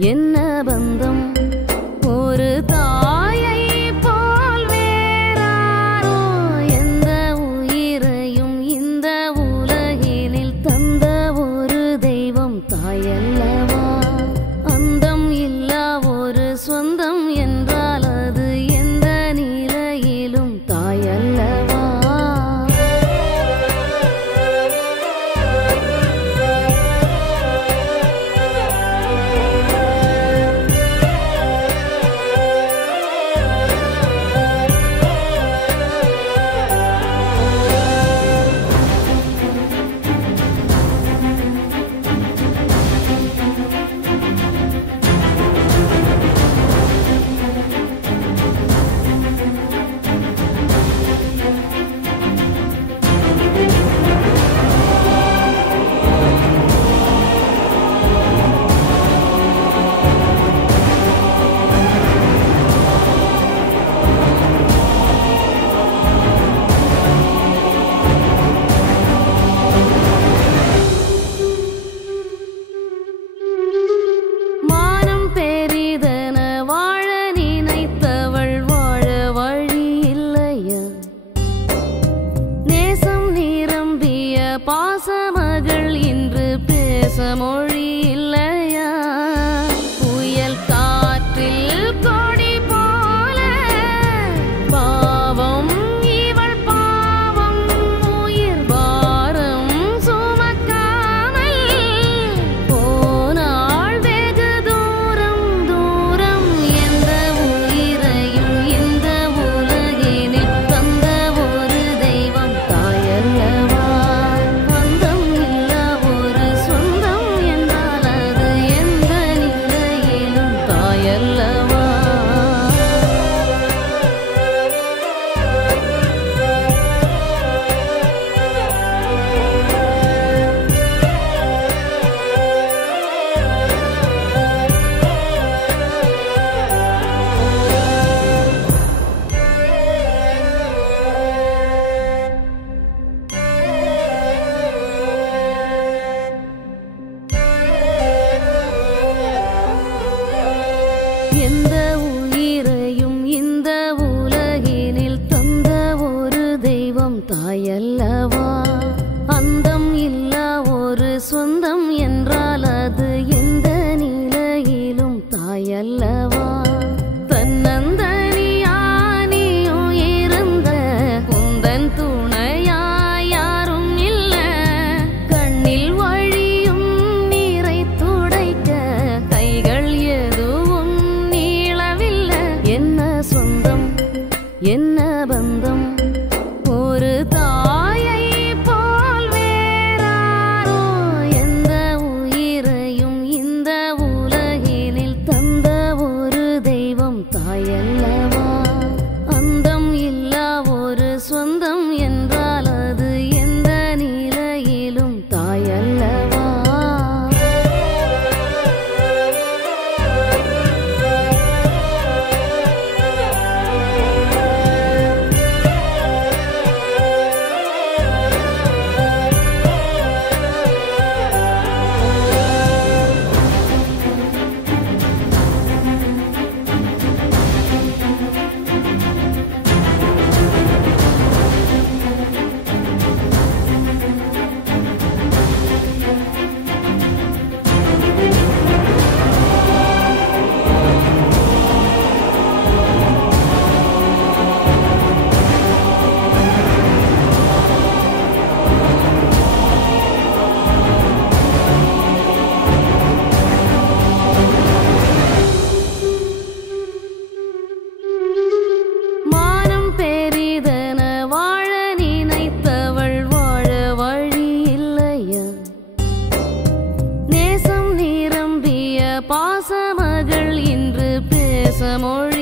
என்ன பந்தம் ஒரு தாயை போல் வேறாரோ எந்த உயிரையும் இந்த உலகினில் தந்த ஒரு தெய்வம் தாயல்லவா அந்தம் இல்லா ஒரு சொந்தம் என்றால் அது எந்த நிலையிலும் தாயல்லவா பாசமகள் இன்று பேச மொழி இல்லையா புயல் காற்றில் கொடி போல பாவம் இவள் பாவம் உயிர் பாரம் சுமக்காமல் போனாள் வெகு தூரம் தூரம் எந்த உயிரையும் இந்த உலகினில் தந்த ஒரு தெய்வம் தாயல்லவா எந்த உயிரையும் இந்த உலகினில் தந்த ஒரு தெய்வம் தாயல்லவா அந்தம் இல்லா ஒரு சொந்தம் என்றால் அது எந்த நிலையிலும் தாயல்லவா தன்னந்தனியானியும் இருந்த உந்தன் துணையாய் யாரும் இல்ல கண்ணில் வழியும் நீரை துடைக்க கைகள் எதுவும் என்ன சொந்தம் என்ன பந்தம் ஒரு தாயை போல் வேறாரோ எந்த உயிரையும் இந்த உலகினில் தந்த ஒரு தெய்வம் தாயல்லவா அந்தம் இல்லா ஒரு சொந்தம் என்றால் அது எந்த நிலையிலும் தாயல்லவா பாசமகள் இன்று பேச மொழி